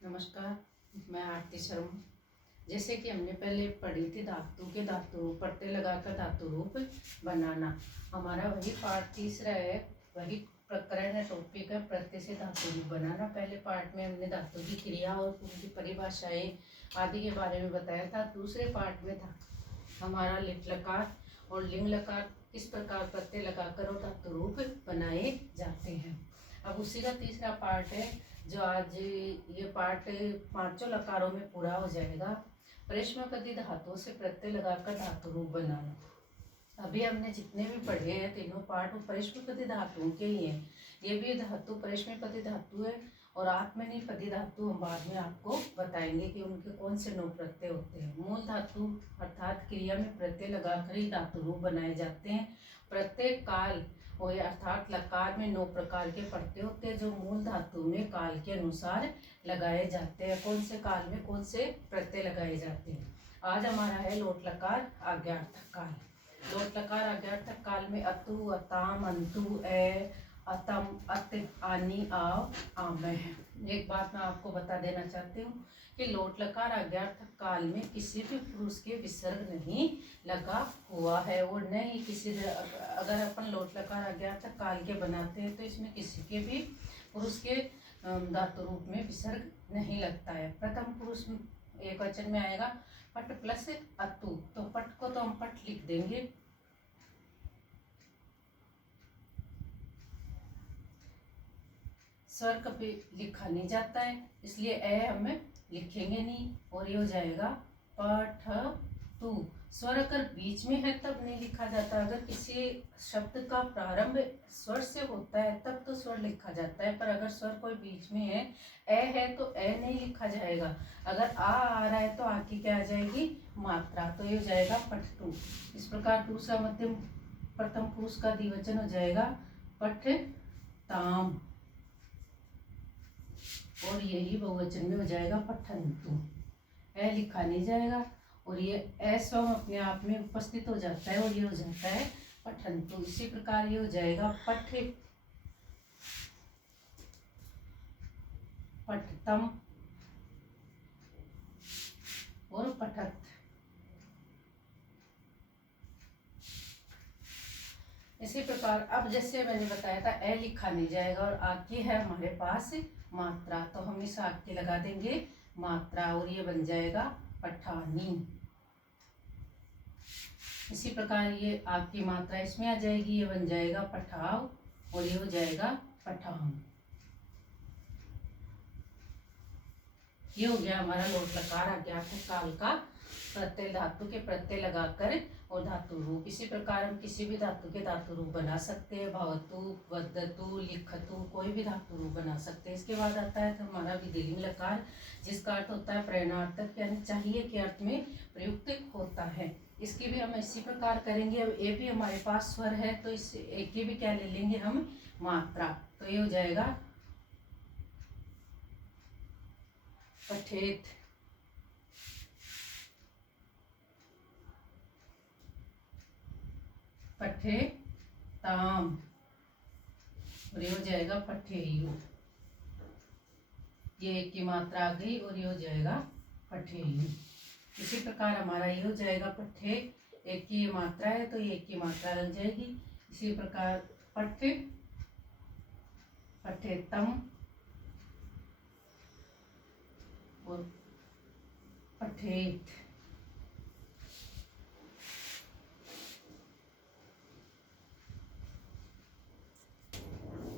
नमस्कार, मैं आरती शर्मा। जैसे कि हमने पहले पढ़ी थी धातु के धातु रूप, प्रत्यय लगाकर धातु रूप बनाना। हमारा वही पाठ तीसरा है, वही प्रकरण है, टॉपिक है प्रत्यय से धातु रूप बनाना। पहले पाठ में हमने धातु की क्रिया और उनकी परिभाषाएं आदि के बारे में बताया था। दूसरे पाठ में था हमारा लिट लकार और लिंग लकार किस प्रकार प्रत्यय लगाकर और धातु रूप बनाए जाते हैं। अब उसी का तीसरा पार्ट है जो आज ये पार्ट पांचों लकारों में पूरा हो जाएगा। परिश्रमपदी धातुओं से प्रत्यय लगाकर धातु रूप बनाना। अभी हमने जितने भी पढ़े हैं तीनों पार्ट वो परिश्रमपदी धातुओं के ही हैं। ये भी धातु परिश्रमपदी धातु है और आत्मनेपदी धातु हम बाद में आपको बताएंगे कि उनके कौन से नौ प्रत्यय होते हैं। मूल धातु अर्थात क्रिया में प्रत्यय लगाकर ही धातु रूप बनाए जाते हैं। प्रत्येक काल और अर्थात लकार में 9 प्रकार के प्रत्यय होते हैं जो मूल धातु में काल के अनुसार लगाए जाते हैं। कौन से काल में कौन से प्रत्यय लगाए जाते हैं। आज हमारा है लोट लकार आज्ञार्थक काल। लोट लकार आज्ञार्थक काल में अतु, अताम, अंतु, ए, अतम, अत, आनी, आव, आमय है। एक बात मैं आपको बता देना चाहती हूँ कि लोट लकार आज्ञार्थक काल में किसी भी पुरुष के विसर्ग नहीं लगा हुआ है और न ही किसी, अगर अपन लोट लकार आज्ञार्थक काल के बनाते हैं तो इसमें किसी के भी पुरुष के धातु रूप में विसर्ग नहीं लगता है। प्रथम पुरुष एक वचन में आएगा पट प्लस अतु, तो पट को तो हम पट लिख देंगे। स्वर कभी लिखा नहीं जाता है इसलिए ए हमें लिखेंगे नहीं और ये हो जाएगा पठ तु। स्वर अगर बीच में है तब नहीं लिखा जाता। अगर किसी शब्द का प्रारंभ स्वर से होता है तब तो स्वर लिखा जाता है, पर अगर स्वर कोई बीच में है, ए है तो ए नहीं लिखा जाएगा। अगर आ रहा है तो आ की क्या आ जाएगी मात्रा, तो ये हो जाएगा पठ तु। इस प्रकार दूसरा मध्यम प्रथम पुरुष का द्विवचन हो जाएगा पठ ताम और यही बहुवचन में हो जाएगा पठन्तु। ए लिखा नहीं जाएगा और ये ए स्वयं अपने आप में उपस्थित हो जाता है और ये हो जाता है पठन्तु। इसी प्रकार ये हो जाएगा पठ, पठतम और पठत। इसी प्रकार अब जैसे मैंने बताया था ए लिखा नहीं जाएगा और आगे है हमारे पास मात्रा, तो हम इस आग के लगा देंगे मात्रा और ये बन जाएगा पठानी। इसी प्रकार ये आग की मात्रा इसमें आ जाएगी, ये बन जाएगा पठाव और ये हो जाएगा पठाम। ये हो गया हमारा लोट लकार आज्ञार्थक काल का प्रत्यय धातु के प्रत्यय लगाकर और धातु रूप। इसी प्रकार हम किसी भी धातु के धातु रूप बना सकते हैं। भवतु, वदतु, लिखतु, कोई भी धातु रूप बना सकते हैं। इसके बाद आता है तो हमारा विधिलिंग लकार जिसका अर्थ होता है प्रेरणार्थक यानी चाहिए के अर्थ में प्रयुक्त होता है। इसकी भी हम इसी प्रकार करेंगे। अब ए भी हमारे पास स्वर है तो इस एक की भी क्या ले लेंगे हम मात्रा, तो ये हो जाएगा पठेत, पठे ताम और ये हो जाएगा पठेयु। ये एक की मात्रा आ गई और ये हो जाएगा पठेयु। इसी प्रकार हमारा ये हो जाएगा पठे, एक की मात्रा है तो ये एक की मात्रा लग जाएगी। इसी प्रकार पठ, पठेतम और पठेत।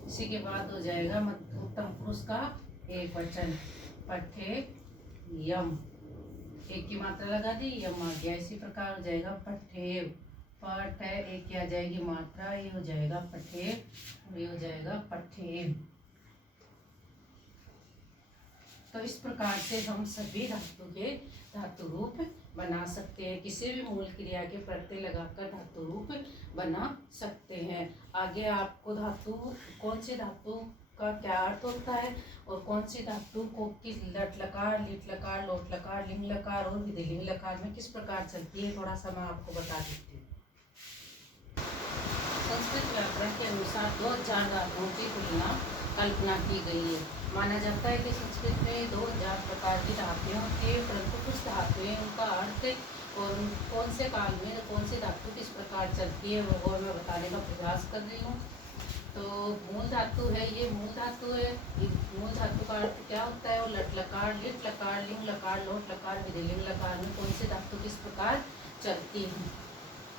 इसी के बाद हो जाएगा उत्तम पुरुष का एक वचन पठे यम, एक की मात्रा लगा दी यम आ गया। इसी प्रकार हो जाएगा पठेव, पठ है एक की आ जाएगी मात्रा, ये हो जाएगा पठेव और ये हो जाएगा पठेव। तो इस प्रकार से हम सभी धातु के धातु रूप बना सकते हैं। किसी भी मूल क्रिया के प्रत्यय लगाकर धातु रूप बना सकते हैं। आगे आपको धातु कौन सी धातु का क्या अर्थ होता है और कौन सी धातु को किस लट लकार, लिट लकार, लोट लकार, लिंग लकार और विधिलिंग लकार में किस प्रकार चलती है थोड़ा सा मैं आपको बता देती हूँ। संस्कृत व्याकरण के अनुसार 2000 धातुओं की तुलना कल्पना की गई है। माना जाता है कि संस्कृत में 2000 प्रकार की धातुएं होती है, परंतु कुछ धातुएं उनका अर्थ और कौन से काल में कौन सी धातु किस प्रकार चलती है वो मैं बताने का प्रयास कर रही हूँ। तो मूल धातु है, ये मूल धातु है। मूल धातु का अर्थ क्या होता है? वो लट लकार, लिट लकार, लिंग लकार, लोट लकार, विधिलिंग लकार में कौन सी धातु किस प्रकार चलती है।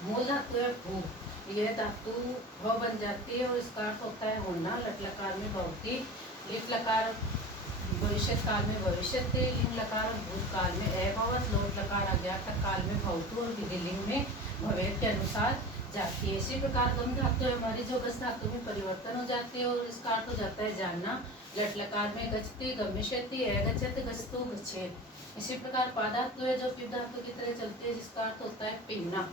मूल धातु है भू, यह धातु भ बन जाती है और इसका अर्थ होता है होना। लट लकार में भवती, लिट लकार भविष्य काल में भविष्यति, लिंग लकार भूतकाल में अभवत, लोट लकार अज्ञात काल में भवतु और विधिलिंग में भवेत के अनुसार जाती है। इसी प्रकार गम धातु है हमारी, जो गस धातु में परिवर्तन हो जाती है और इसका अर्थ हो जाता है जानना। लट लकार में गच्छति, गमिष्यति, अगच्छत, गच्छतु, गच्छेत। इसी प्रकार पा धातु है, जो पिप धातु की तरह चलती है, जिसका अर्थ होता है पीना।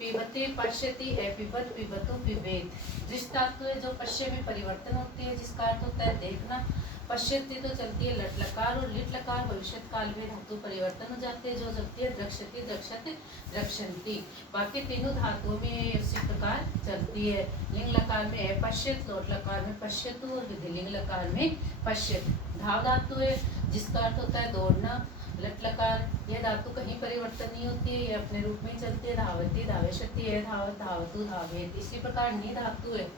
पिबति, पश्यति, अपिबत, पिबतु, पिबेत। दृष्ट धातु है, जो पश्य में परिवर्तन होती है, जिसका अर्थ होता है देखना। पश्यति तो चलती है लट लकार और लिट लकार भविष्य काल में धातु परिवर्तन हो जाते हैं, जो चलती है द्रक्षति, द्रक्षत, द्रक्षन्ति। बाकी तीनों धातुओं में इसी प्रकार चलती है। लिंग लकार में अपश्यत, लोट लकार में पश्यतु और विधिलिंग लकार में पश्यत। धाव धातु है, जिसका अर्थ होता है दौड़ना। लट लकार, यह धातु कहीं परिवर्तन नहीं होती है, ये अपने रूप में चलती है। धावती, धावेशति, है धावत, धावतु, धावेत। इसी प्रकार नी धातु है,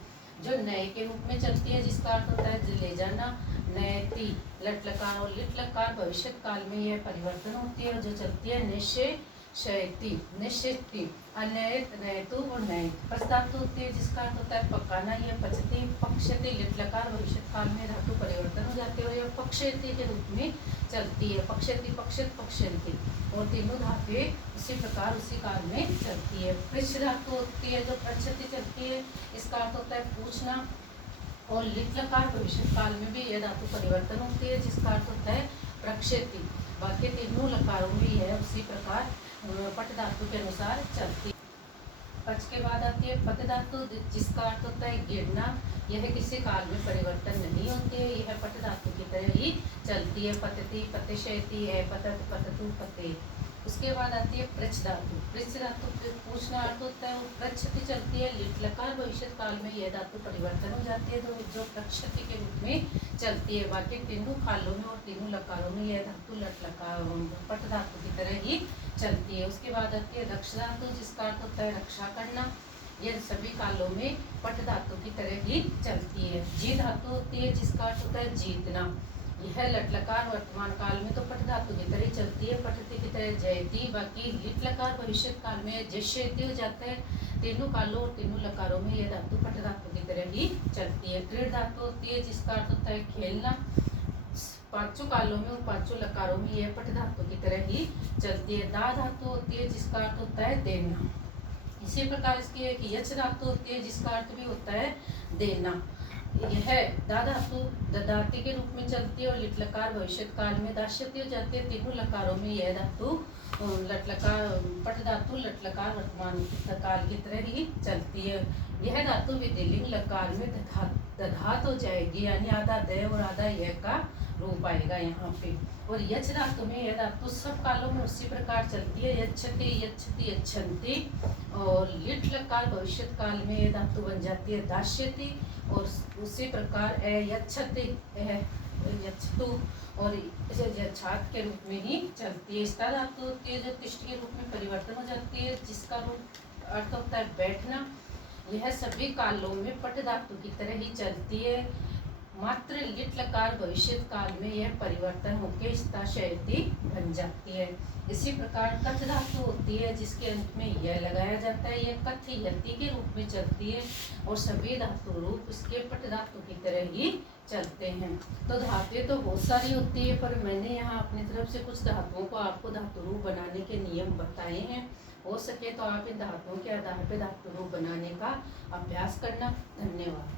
जो नए के रूप में चलती है, जिसका अर्थ होता है ले जाना। नयति, लट लकार और लिट लकार भविष्य काल में यह परिवर्तन होती है, जो चलती है निश्चय शयति, निश्चिति, अनयत, नयतु और नयत। पच धातु होती है, जिसका अर्थ होता है पकाना। यह पचती, पक्षति, लिट लकार भविष्य काल में धातु परिवर्तन हो जाती है और यह पक्षयति के रूप में चलती है। पक्षति, पक्षत, पक्षयति। और तीनों धातुएं उसी प्रकार उसी काल में चलती है। पृच्छ धातु होती है, जो पृच्छति चलती है, इसका अर्थ होता है पूछना। और लिट लकार भविष्य काल में भी यह धातु परिवर्तन होती है, जिसका अर्थ होता है प्रक्षेति। बाकी तीनों लकारों में यह उसी प्रकार पट धातु के अनुसार चलती है। पच के बाद आती है पत धातु, जिसका अर्थ होता है गिरना। यह किसी काल में परिवर्तन नहीं होती है, यह पट धातु की तरह ही चलती है। पतति, पतिशयति, अपतत, पततु, पते। उसके बाद आती है पृच्छ धातु। पृच्छ धातु पूछना अर्थ होता है, वो पृच्छति चलती है। लिट लकार भविष्य काल में यह धातु परिवर्तन हो जाती है, तो जो प्रक्षति के रूप में चलती है। बाकी तीनों कालों में और तीनों लकारों में यह धातु लट लकार पट धातु की तरह ही चलती है। उसके बाद आती है रक्ष धातु, जिसका अर्थ होता है रक्षा करना। यह सभी कालों में पट धातु की तरह ही चलती है। जी धातु होती है, जिसका अर्थ होता है जीतना। यह लट लकार वर्तमान काल में तो पट धातु की तरह चलती है, पठति की तरह जयती। बाकी लिट लकार भविष्य काल में जश्यति हो जाता है। तीनों कालों और तीनों लकारों में यह धातु पट धातु की तरह ही चलती है। क्रीड़ धातु होती है, जिसका अर्थ होता है खेलना। पांचों कालों में और पांचों लकारों में यह पट धातु की तरह ही चलती है। दा धातु होती है, जिसका अर्थ होता है देना। इसी प्रकार इसकी एक यच धातु होती है, जिसका अर्थ भी होता है देना। यह दा धातु ददाती के रूप में चलती है और लिट लकार भविष्य काल में दास्यति हो जाती है। तीनों लकारों में यह धातु लट लकार पट धातु लट लकार वर्तमान काल की तरह ही चलती है। यह धातु विधिलिंग लकार में दधात हो जाएगी, यानी आधा द और आधा यह का रूप आएगा यहाँ पे। और यच धातु में यह धातु सब कालों में उसी प्रकार चलती है। यच्छति, यच्छति, यच्छन्ति। और लिट लकार भविष्य काल में यह धातु बन जाती है दास्यति और उसी प्रकार यच्छति, यच्छतु और यच्छात के रूप में ही चलती है। स्था धातु होती है, जो तिष्ठ के रूप में परिवर्तन हो जाती है, जिसका रूप अर्थ होता है बैठना। यह सभी कालों में पट धातु की तरह ही चलती है, मात्र लिट लकार भविष्य काल में यह परिवर्तन होकर स्था शयति बन जाती है। इसी प्रकार कथ धातु होती है, जिसके अंत में यह लगाया जाता है, यह कथ यति के रूप में चलती है और सभी धातु रूप उसके पट धातु की तरह ही चलते हैं। तो धातुएं तो बहुत सारी होती है, पर मैंने यहाँ अपनी तरफ से कुछ धातुओं को आपको धातु रूप बनाने के नियम बताए हैं। हो सके तो आप इन धातुओं के आधार पर धातु रूप बनाने का अभ्यास करना। धन्यवाद।